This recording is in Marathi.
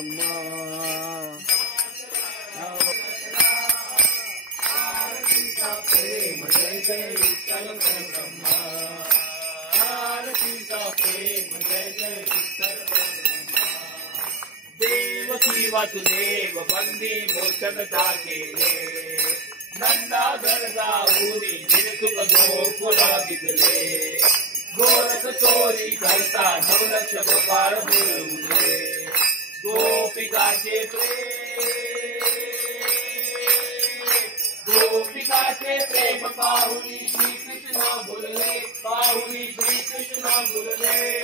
ब्रह्मा आरतीचा प्रेम जय जय विठ्ठल ब्रह्मा आरतीचा प्रेम जय जय विठ्ठल ब्रह्मा देवकी वासुदेव बंदी मोचन केले नंदा गरजा उरी निर्सुख गोकुळा दिसले गोरख चोरी करता 9 लक्ष गोपाळ मिळवले गोपिकाचे प्रेम पाहुनी श्री कृष्ण बोलले पाहुनी श्री कृष्ण बोलले